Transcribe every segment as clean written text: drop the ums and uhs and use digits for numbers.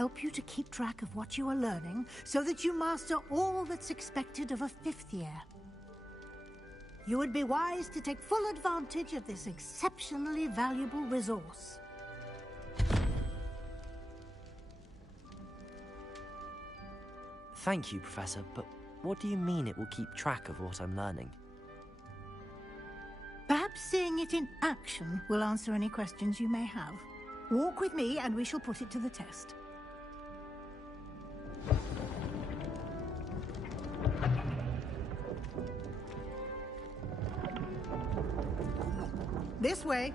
help you to keep track of what you are learning so that you master all that's expected of a 5th year. You would be wise to take full advantage of this exceptionally valuable resource. Thank you, Professor, but what do you mean it will keep track of what I'm learning? Perhaps seeing it in action will answer any questions you may have. Walk with me and we shall put it to the test. This way.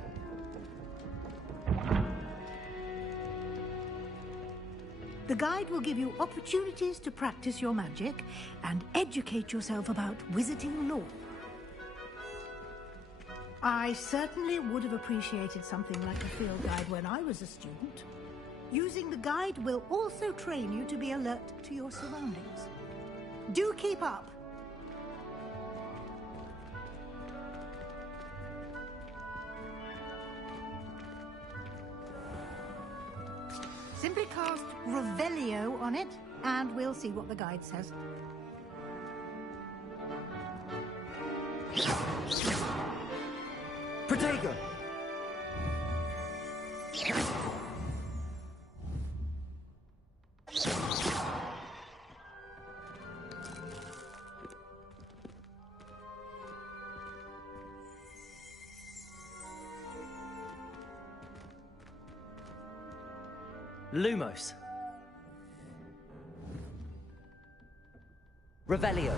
The guide will give you opportunities to practice your magic and educate yourself about wizarding lore. I certainly would have appreciated something like a field guide when I was a student. Using the guide will also train you to be alert to your surroundings. Do keep up! Simply cast Revelio on it, and we'll see what the guide says. Protego! Lumos. Revelio.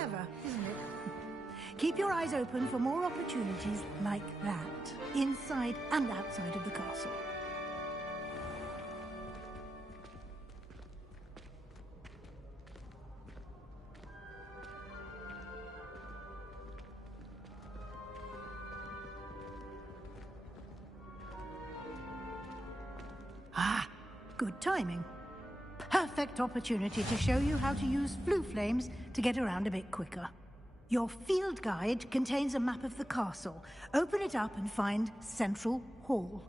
Clever, isn't it? Keep your eyes open for more opportunities like that, inside and outside of the castle. Ah, good timing. Perfect opportunity to show you how to use flue flames to get around a bit quicker. Your field guide contains a map of the castle. Open it up and find Central Hall.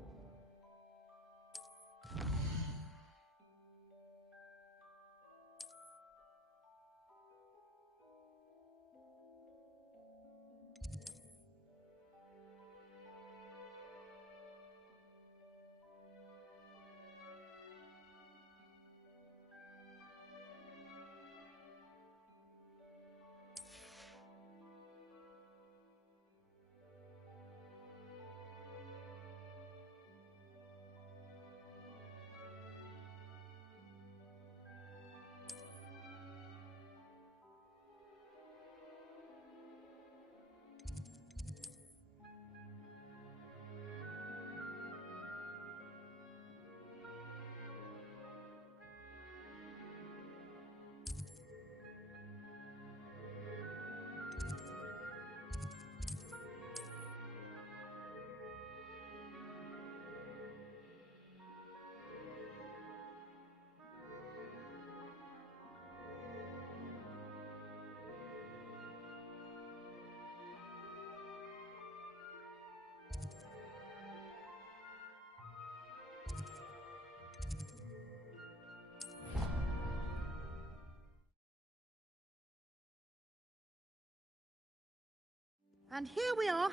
And here we are.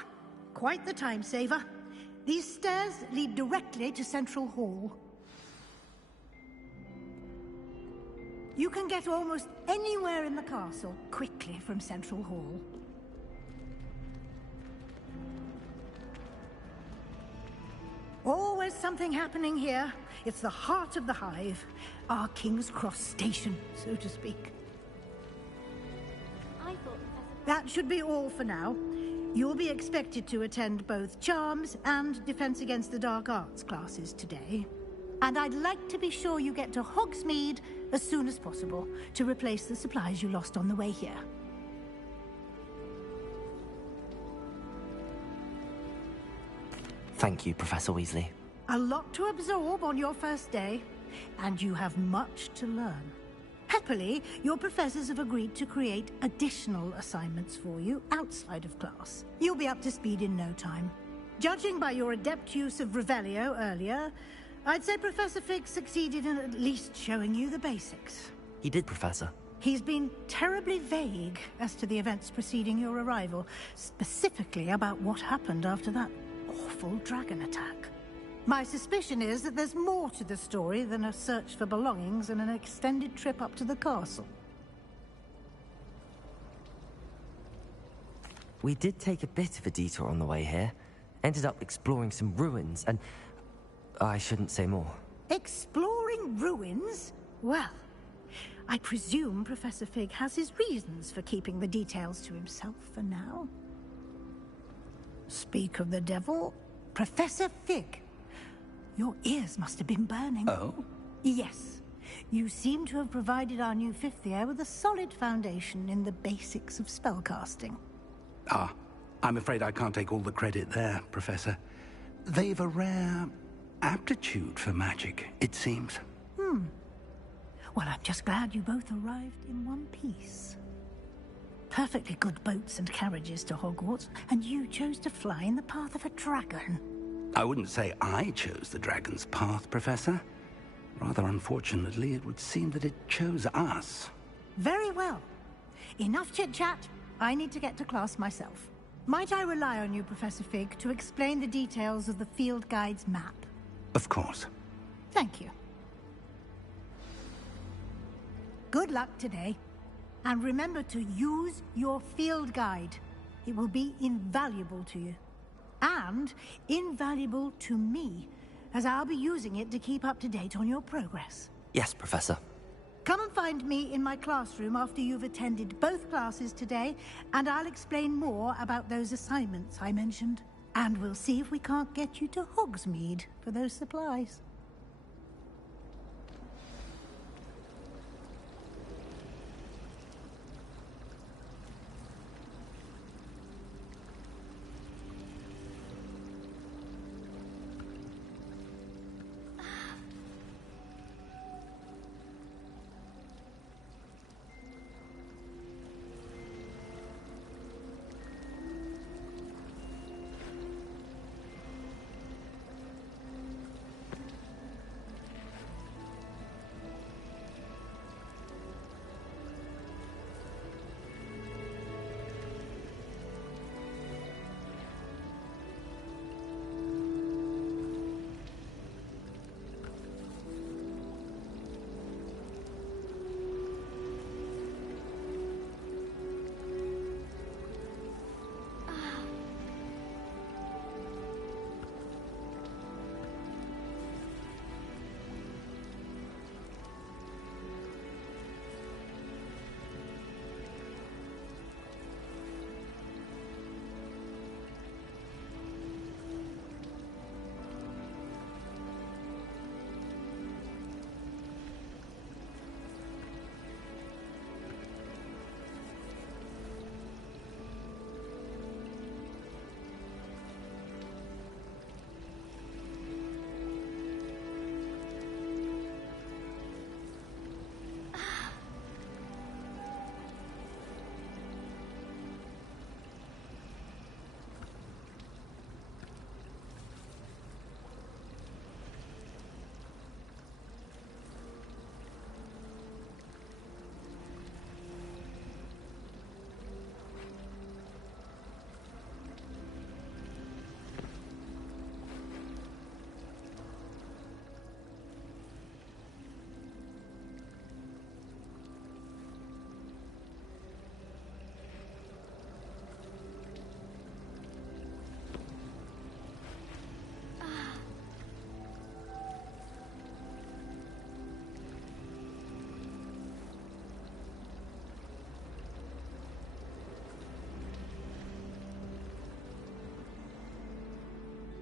Quite the time saver. These stairs lead directly to Central Hall. You can get almost anywhere in the castle quickly from Central Hall. Always something happening here. It's the heart of the hive. Our King's Cross station, so to speak. That should be all for now. You'll be expected to attend both Charms and Defense Against the Dark Arts classes today. And I'd like to be sure you get to Hogsmeade as soon as possible to replace the supplies you lost on the way here. Thank you, Professor Weasley. A lot to absorb on your first day, and you have much to learn. Happily, your professors have agreed to create additional assignments for you outside of class. You'll be up to speed in no time. Judging by your adept use of Revelio earlier, I'd say Professor Fig succeeded in at least showing you the basics. He did, Professor. He's been terribly vague as to the events preceding your arrival, specifically about what happened after that awful dragon attack. My suspicion is that there's more to the story than a search for belongings and an extended trip up to the castle. We did take a bit of a detour on the way here. Ended up exploring some ruins and... I shouldn't say more. Exploring ruins? Well, I presume Professor Fig has his reasons for keeping the details to himself for now. Speak of the devil, Professor Fig. Your ears must have been burning. Oh? Yes. You seem to have provided our new fifth year with a solid foundation in the basics of spellcasting. Ah, I'm afraid I can't take all the credit there, Professor. They've a rare aptitude for magic, it seems. Well, I'm just glad you both arrived in one piece. Perfectly good boats and carriages to Hogwarts, and you chose to fly in the path of a dragon. I wouldn't say I chose the dragon's path, Professor. Rather unfortunately, it would seem that it chose us. Very well. Enough chit-chat. I need to get to class myself. Might I rely on you, Professor Fig, to explain the details of the field guide's map? Of course. Thank you. Good luck today. And remember to use your field guide. It will be invaluable to you. And invaluable to me, as I'll be using it to keep up to date on your progress. Yes, Professor. Come and find me in my classroom after you've attended both classes today, and I'll explain more about those assignments I mentioned. And we'll see if we can't get you to Hogsmeade for those supplies.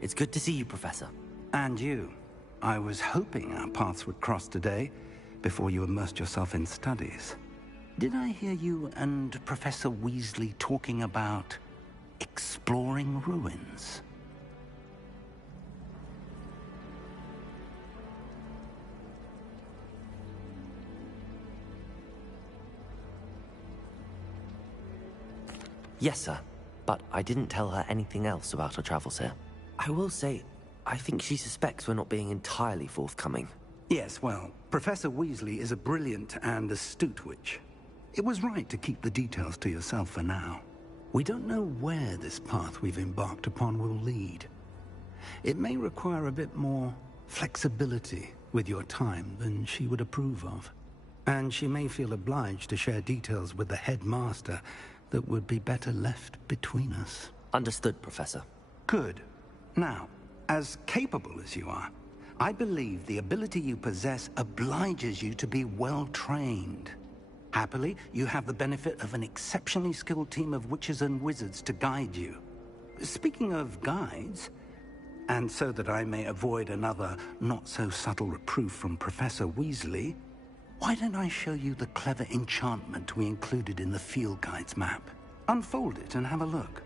It's good to see you, Professor. And you. I was hoping our paths would cross today, before you immersed yourself in studies. Did I hear you and Professor Weasley talking about exploring ruins? Yes, sir. But I didn't tell her anything else about our travels here. I will say, I think she suspects we're not being entirely forthcoming. Yes, well, Professor Weasley is a brilliant and astute witch. It was right to keep the details to yourself for now. We don't know where this path we've embarked upon will lead. It may require a bit more flexibility with your time than she would approve of. And she may feel obliged to share details with the headmaster that would be better left between us. Understood, Professor. Good. Now, as capable as you are, I believe the ability you possess obliges you to be well-trained. Happily, you have the benefit of an exceptionally skilled team of witches and wizards to guide you. Speaking of guides, and so that I may avoid another not-so-subtle reproof from Professor Weasley, why don't I show you the clever enchantment we included in the field guide's map? Unfold it and have a look.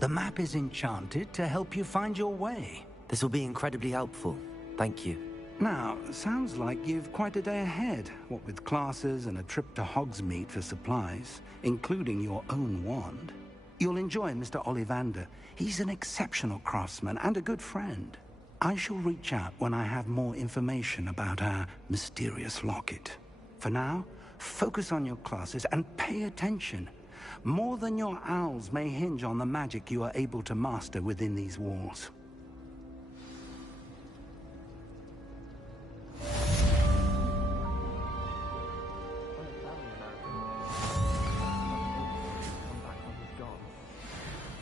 The map is enchanted to help you find your way. This will be incredibly helpful. Thank you. Now, sounds like you've quite a day ahead, what with classes and a trip to Hogsmeade for supplies, including your own wand. You'll enjoy Mr. Ollivander. He's an exceptional craftsman and a good friend. I shall reach out when I have more information about our mysterious locket. For now, focus on your classes and pay attention. More than your owls may hinge on the magic you are able to master within these walls.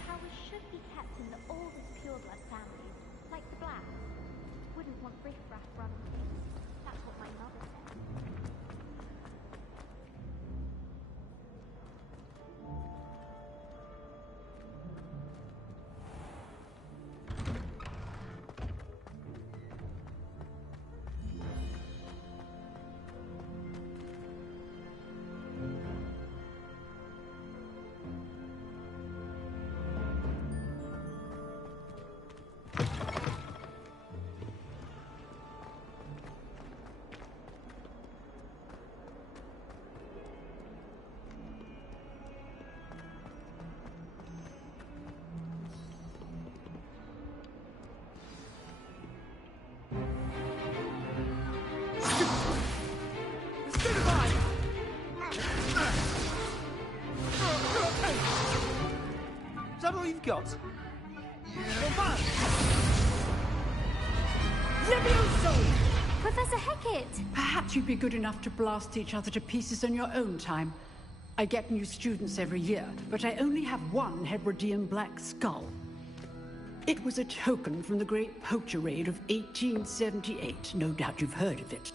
Towers should be kept in the oldest pureblood families, like the Blacks. Wouldn't want riffraff running things. That's what my mother said. Is that all you've got? Levioso! Professor Hecat! Perhaps you'd be good enough to blast each other to pieces in your own time. I get new students every year, but I only have one Hebridean black skull. It was a token from the Great Poacher Raid of 1878. No doubt you've heard of it.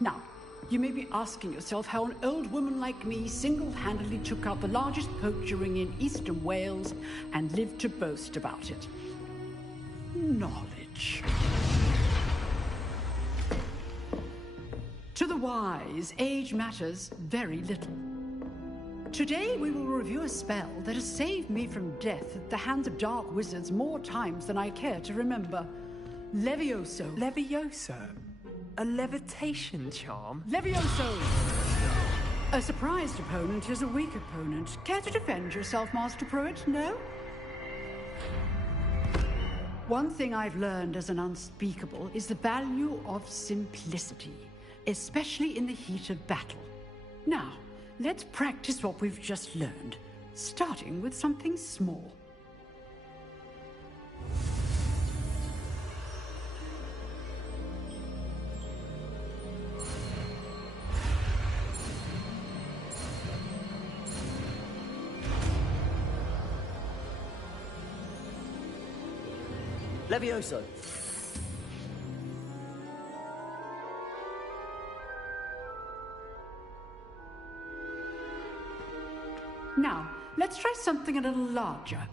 Now, you may be asking yourself how an old woman like me single-handedly took out the largest poacher ring in eastern Wales and lived to boast about it. Knowledge. To the wise, age matters very little. Today we will review a spell that has saved me from death at the hands of dark wizards more times than I care to remember. Levioso. Levioso? A levitation charm? Levioso! A surprised opponent is a weak opponent. Care to defend yourself, Master Pruitt? No? One thing I've learned as an unspeakable is the value of simplicity, especially in the heat of battle. Now, let's practice what we've just learned, starting with something small. Levioso. Now, let's try something a little larger.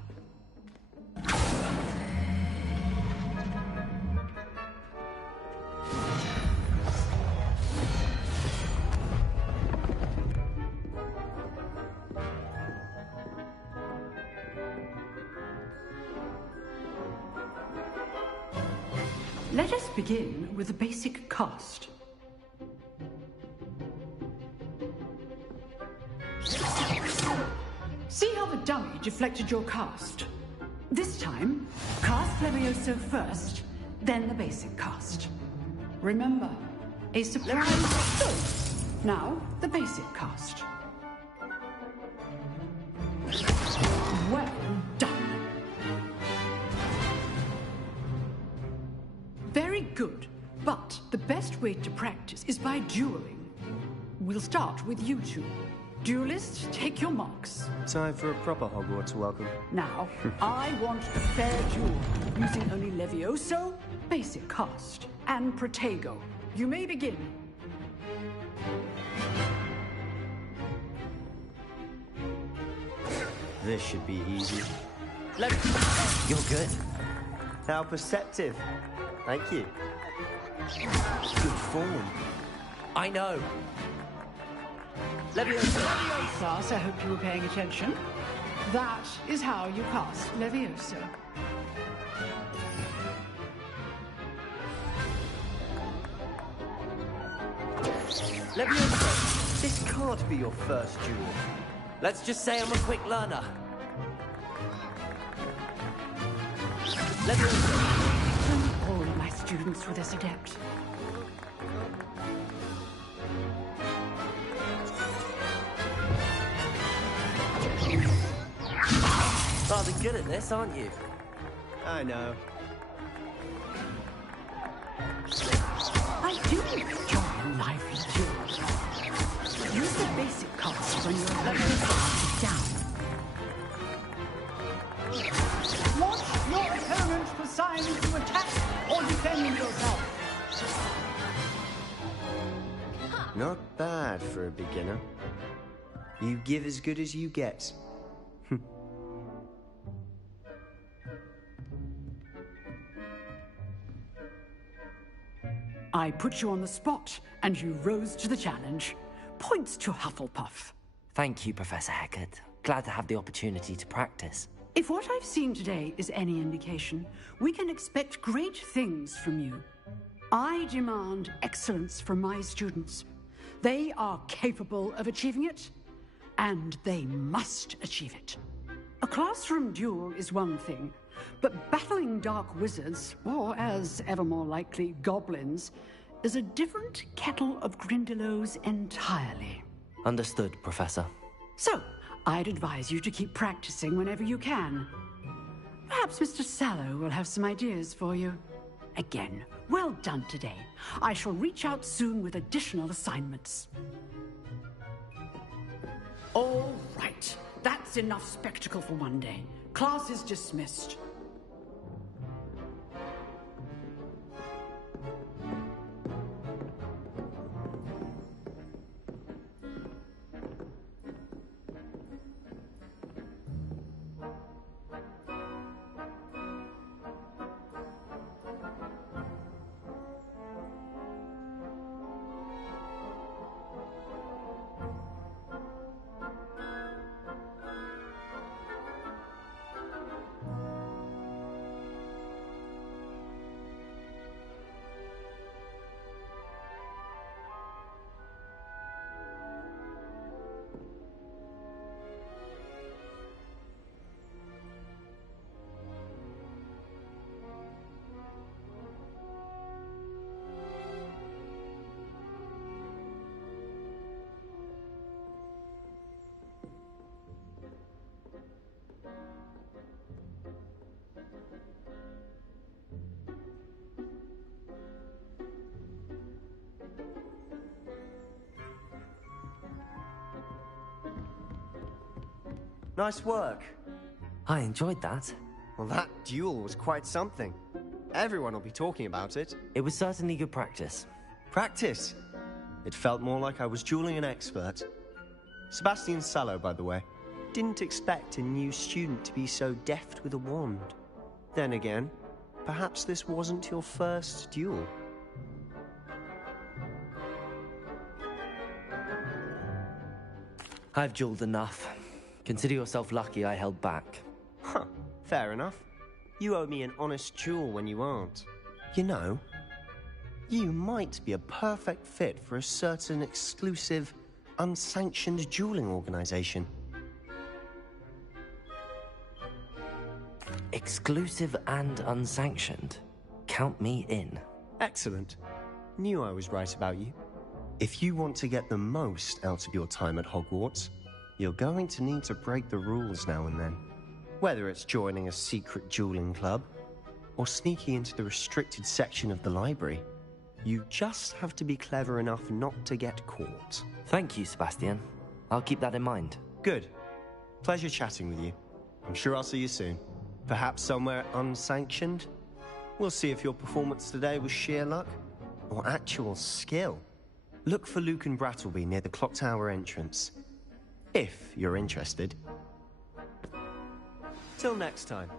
Let us begin with the basic cast. See how the dummy deflected your cast? This time, cast Levioso first, then the basic cast. Remember, a surprise. Now, the basic cast. Well done. Very good, but the best way to practice is by dueling. We'll start with you two. Duelists, take your marks. Time for a proper Hogwarts welcome. Now, I want a fair duel, using only Levioso, basic cast, and Protego. You may begin. This should be easy. You're good. How perceptive. Thank you. Good form. I know. Levioso. Class, I hope you were paying attention. That is how you cast Levioso. Levioso. This can't be your first duel. Let's just say I'm a quick learner. Levioso. All my students were this adept. Rather good at this, aren't you? I know. I do enjoy lively duels. Use the basic cast when your Levioso is down. Watch your opponent for signs to attack or defend yourself. Not bad for a beginner. You give as good as you get. I put you on the spot, and you rose to the challenge. Points to Hufflepuff. Thank you, Professor Hecat. Glad to have the opportunity to practice. If what I've seen today is any indication, we can expect great things from you. I demand excellence from my students. They are capable of achieving it, and they must achieve it. A classroom duel is one thing, but battling dark wizards, or as ever more likely, goblins, is a different kettle of Grindylows entirely. Understood, Professor. So, I'd advise you to keep practicing whenever you can. Perhaps Mr. Sallow will have some ideas for you. Again, well done today. I shall reach out soon with additional assignments. All right. That's enough spectacle for one day. Class is dismissed. Nice work. I enjoyed that. Well, that duel was quite something. Everyone will be talking about it. It was certainly good practice. Practice? It felt more like I was dueling an expert. Sebastian Sallow, by the way. Didn't expect a new student to be so deft with a wand. Then again, perhaps this wasn't your first duel. I've dueled enough. Consider yourself lucky I held back. Huh, fair enough. You owe me an honest duel when you aren't. You know, you might be a perfect fit for a certain exclusive, unsanctioned dueling organization. Exclusive and unsanctioned. Count me in. Excellent. Knew I was right about you. If you want to get the most out of your time at Hogwarts, you're going to need to break the rules now and then. Whether it's joining a secret dueling club, or sneaking into the restricted section of the library, you just have to be clever enough not to get caught. Thank you, Sebastian. I'll keep that in mind. Good. Pleasure chatting with you. I'm sure I'll see you soon. Perhaps somewhere unsanctioned? We'll see if your performance today was sheer luck, or actual skill. Look for Luke and Brattleby near the clock tower entrance. If you're interested. Till next time.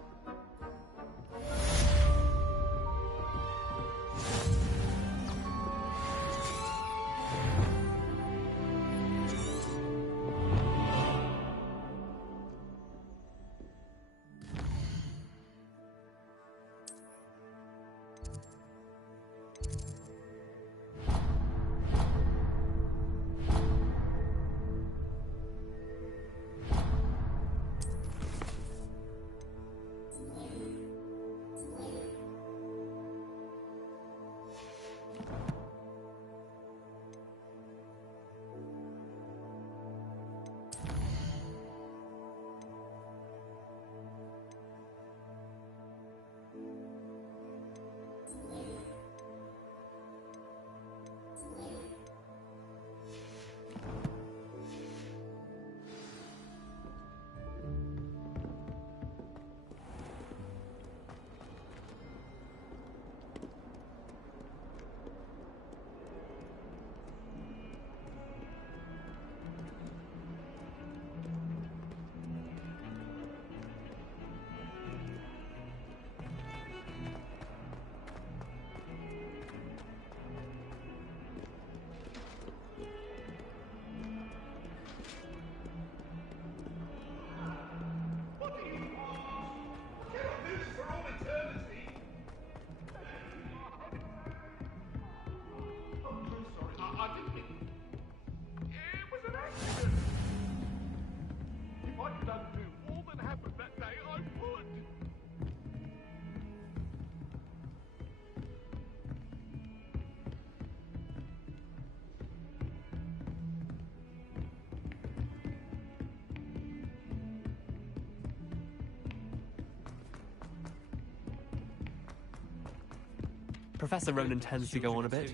Professor Ronan tends to go on a bit.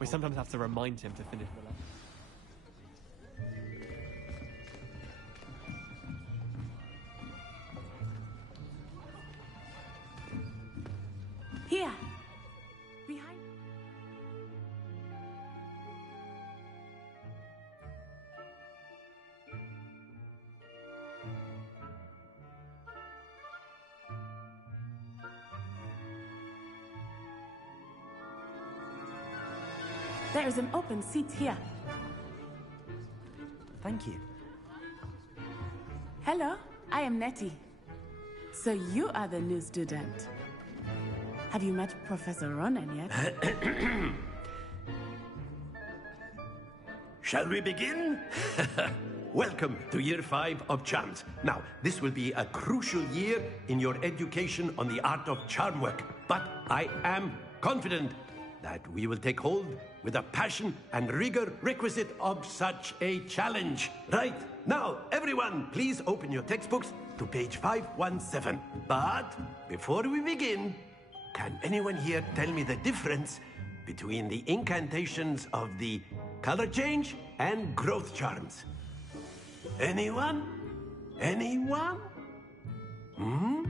We sometimes have to remind him to finish the lesson. Here. Behind. There is an open seat here. Thank you. Hello, I am Nettie. So you are the new student. Have you met Professor Ronan yet? Shall we begin? Welcome to Year 5 of Charms. Now, this will be a crucial year in your education on the art of charm work. But I am confident that we will take hold with the passion and rigor requisite of such a challenge. Right, now, everyone, please open your textbooks to page 517. But before we begin, can anyone here tell me the difference between the incantations of the color change and growth charms? Anyone? Anyone? Hmm?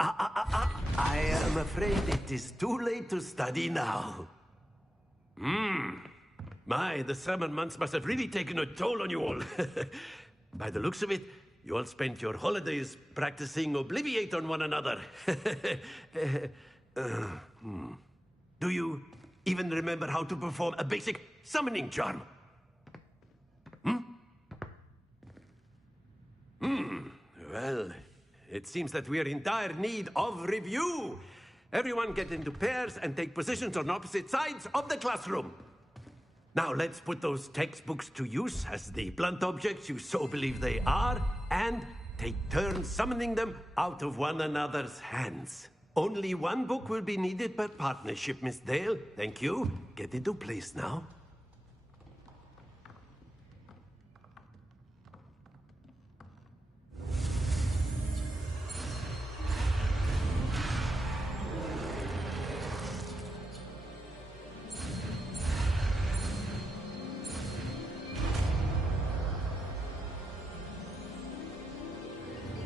I am afraid it is too late to study now. My, the summer months must have really taken a toll on you all. By the looks of it, you all spent your holidays practicing Obliviate on one another. Do you even remember how to perform a basic summoning charm? Well, it seems that we are in dire need of review. Everyone get into pairs and take positions on opposite sides of the classroom. Now let's put those textbooks to use as the blunt objects you so believe they are, and take turns summoning them out of one another's hands. Only one book will be needed per partnership, Miss Dale. Thank you. Get into place now.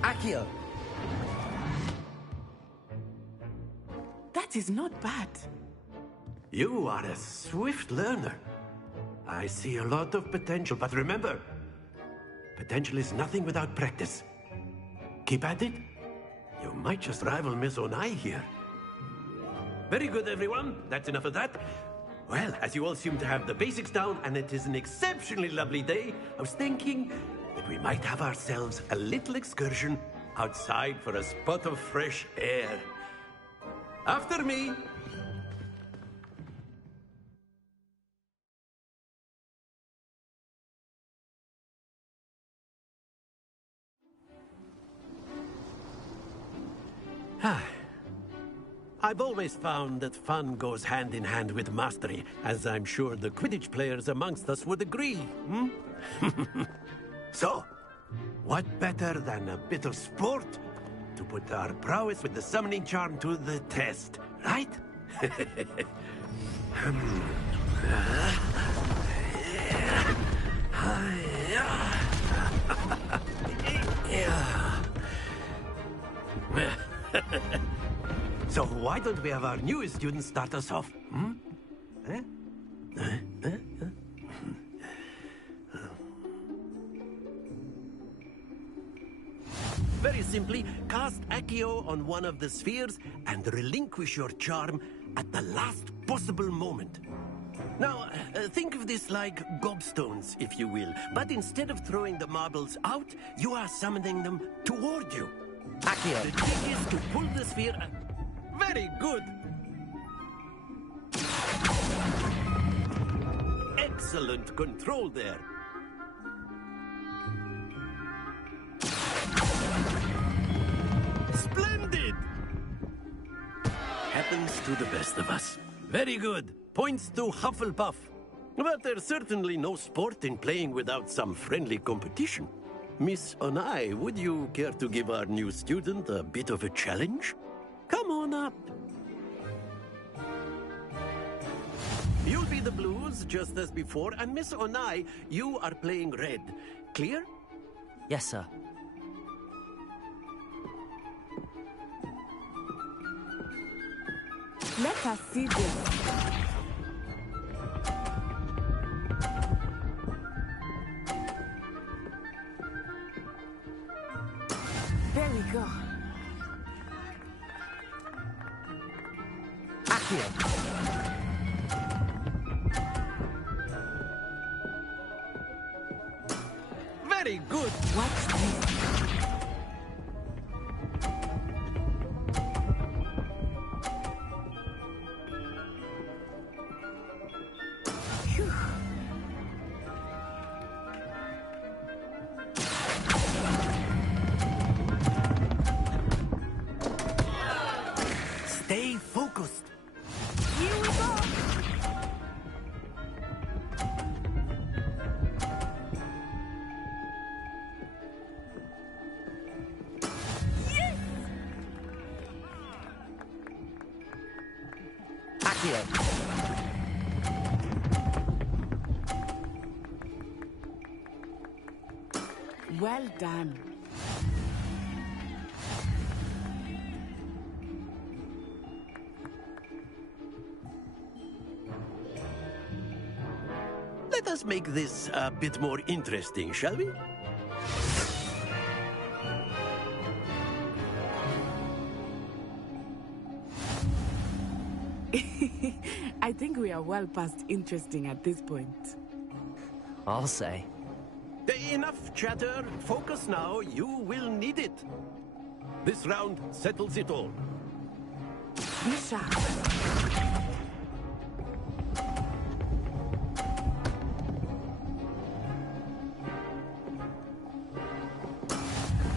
Accio! That is not bad. You are a swift learner. I see a lot of potential, but remember, potential is nothing without practice. Keep at it. You might just rival Miss Onai here. Very good, everyone. That's enough of that. Well, as you all seem to have the basics down, and it is an exceptionally lovely day, I was thinking that we might have ourselves a little excursion outside for a spot of fresh air. After me. I've always found that fun goes hand in hand with mastery, as I'm sure the Quidditch players amongst us would agree. So, what better than a bit of sport to put our prowess with the summoning charm to the test, right? So why don't we have our newest student start us off? Very simply, cast Accio on one of the spheres and relinquish your charm at the last possible moment. Now, think of this like gobstones, if you will, but instead of throwing the marbles out, you are summoning them toward you. Accio! The trick is to pull the sphere... Very good! Excellent control there. Splendid! Happens to the best of us. Very good. Points to Hufflepuff. But there's certainly no sport in playing without some friendly competition. Miss Onai, would you care to give our new student a bit of a challenge? Come on up. You'll be the blues, just as before, and Miss Onai, you are playing red. Clear? Yes, sir. Let us see this. There we go. Accio! Very good. Watch this. Phew. Stay focused. Here we go. Accio! Well done. let us make this a bit more interesting, shall we? I think we are well past interesting at this point. I'll say. Enough chatter. Focus now. You will need it. This round settles it all. Be sharp.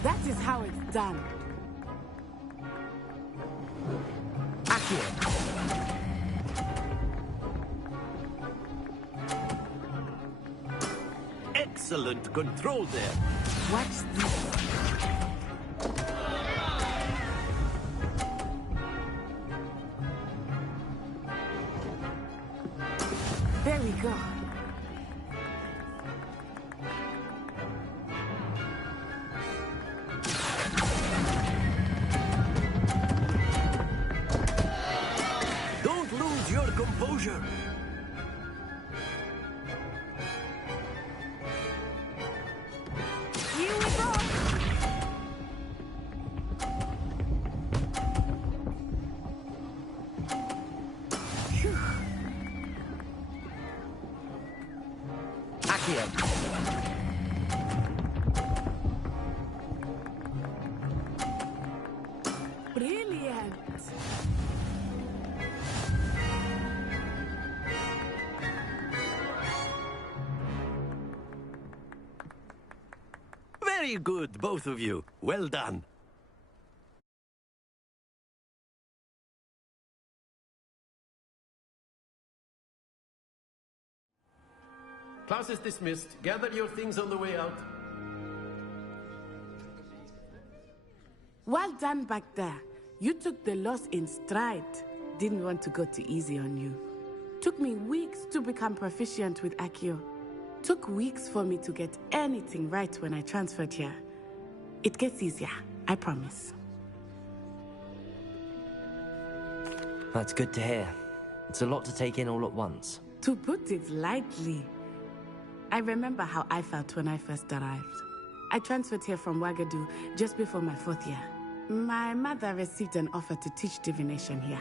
That is how it's done. Accio. Excellent control there. Watch this. There we go. Don't lose your composure. Here we go. Phew. Accio. Brilliant. Very good, both of you. Well done. Class is dismissed. Gather your things on the way out. Well done back there. You took the loss in stride. Didn't want to go too easy on you. Took me weeks to become proficient with Accio. Took weeks for me to get anything right when I transferred here. It gets easier, I promise. That's good to hear. It's a lot to take in all at once. To put it lightly, I remember how I felt when I first arrived. I transferred here from Wagadu just before my 4th year. My mother received an offer to teach divination here.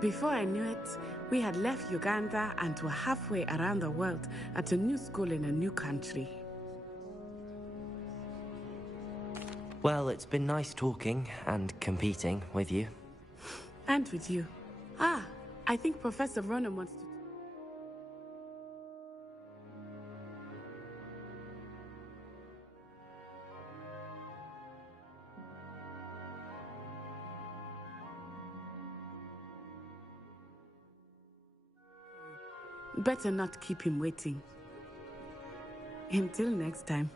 Before I knew it, we had left Uganda and were halfway around the world at a new school in a new country. Well, it's been nice talking and competing with you. And with you. Ah, I think Professor Ronan wants to... Better not keep him waiting. Until next time.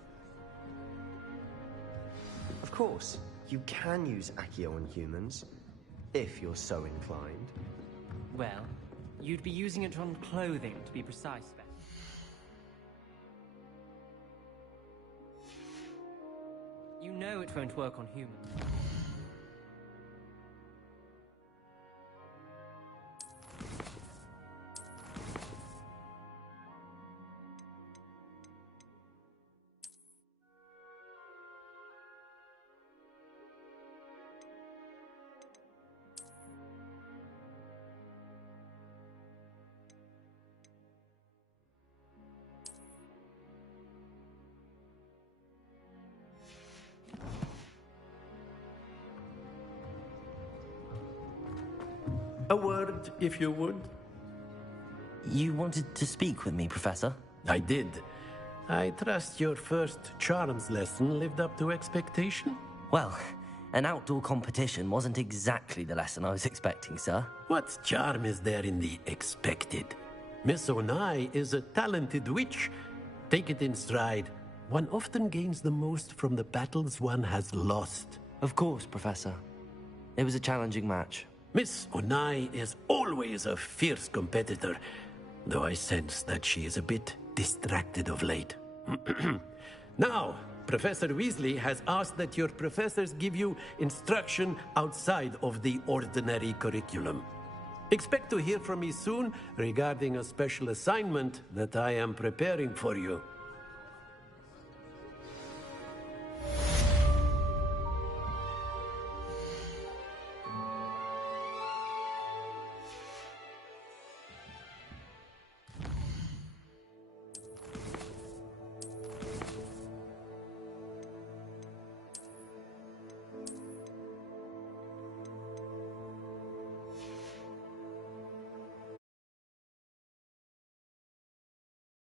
Of course, you can use Accio on humans, if you're so inclined. Well, you'd be using it on clothing, to be precise, Beth. You know it won't work on humans. A word, if you would. You wanted to speak with me, Professor? I did. I trust your first charms lesson lived up to expectation? Well, an outdoor competition wasn't exactly the lesson I was expecting, sir. What charm is there in the expected? Miss Onai is a talented witch. Take it in stride. One often gains the most from the battles one has lost. Of course, Professor. It was a challenging match. Miss Onai is always a fierce competitor, though I sense that she is a bit distracted of late. Now, Professor Weasley has asked that your professors give you instruction outside of the ordinary curriculum. Expect to hear from me soon regarding a special assignment that I am preparing for you.